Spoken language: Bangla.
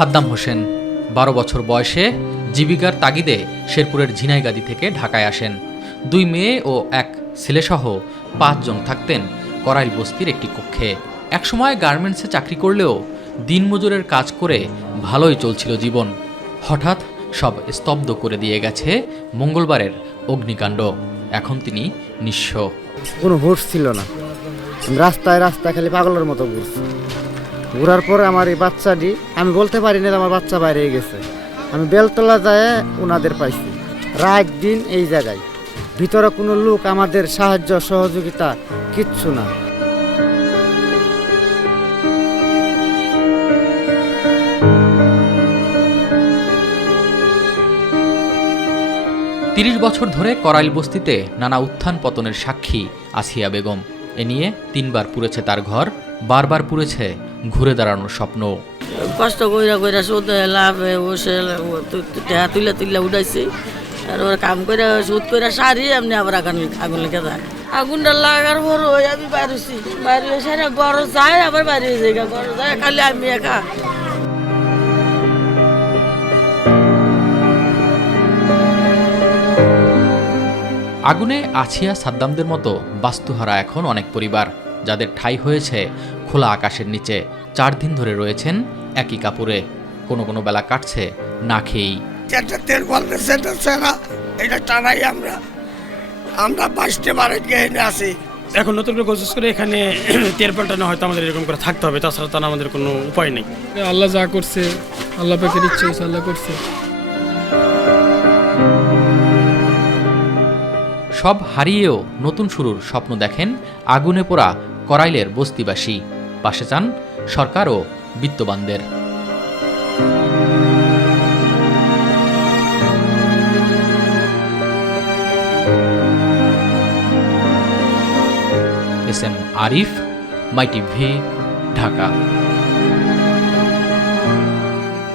সাদ্দাম হোসেন 12 বছর বয়সে জীবিকার তাগিদে শেরপুরের ঝিনাইগাদী থেকে ঢাকায় আসেন। 2 মেয়ে ও 1 ছেলেসহ 5 জন থাকতেন করাইল বস্তির একটি কক্ষে। একসময় গার্মেন্টসে চাকরি করলেও দিনমজুরের কাজ করে ভালোই চলছিল জীবন। হঠাৎ সব স্তব্ধ করে দিয়ে গেছে মঙ্গলবারের অগ্নিকাণ্ড। এখন তিনি নিঃস্ব। কোনো হুঁশ ছিল না, রাস্তায় রাস্তায় খালি পাগলের মতো ঘুরছি। ঘোরার পরে আমার এই বাচ্চাটি, আমি বলতে পারি না আমার বাচ্চা বাইরে গেছে। আমি বেলতলা যায় ওনাদের পাইছি, রাত দিন এই জায়গায়, ভিতরে কোনো লোক আমাদের সাহায্য সহযোগিতা কিচ্ছু না। তিরিশ বছর ধরে করাইল বস্তিতে নানা উত্থান পতনের সাক্ষী আসিয়া বেগম। এ নিয়ে 3 বার পুড়েছে তার ঘর, বারবার পুড়েছে ঘুরে দাঁড়ানোর স্বপ্ন। কষ্ট কইরা কইরা সুদ লাভে বসে তুলে তুলে উঠাইছি, আর ওর কাম করে সুদ করে সারি এমনি আবার আগুন লেগে যায়। আগুনটা লাগার পর ওই আমি বাড়িছি, বাইরে সারা গরম যায়, আবার বাইরে যাই, গরম যায় খালি আমি একা। আগুনে আছিয়া সাদ্দামদের মতো বাস্তুহারা এখন অনেক পরিবার, যাদের ঠাঁই হয়েছে খোলা আকাশের নিচে। 4 দিন ধরে রয়েছেন একই কাপড়ে, কোনো কোনো বেলা কাটছে না খেয়েই। আমরা 22টা বারে গিয়ে আছি। এখন নতুন করে কোশিশ করে এখানে তেল পাল্টানো, হয়তো আমাদের এরকম করে থাকতে হবে, তাছাড়া তো আমাদের কোনো উপায় নেই। আল্লাহ যা করছে, আল্লাহ পাকের ইচ্ছে হয়েছে, আল্লাহ করছে। সব হারিয়েও নতুন শুরুর স্বপ্ন দেখেন আগুনে পোড়া করাইলের বস্তিবাসী। পাশে চান সরকার ও বিত্তবানদের। এস এম আরিফ, মাই টিভি, ঢাকা।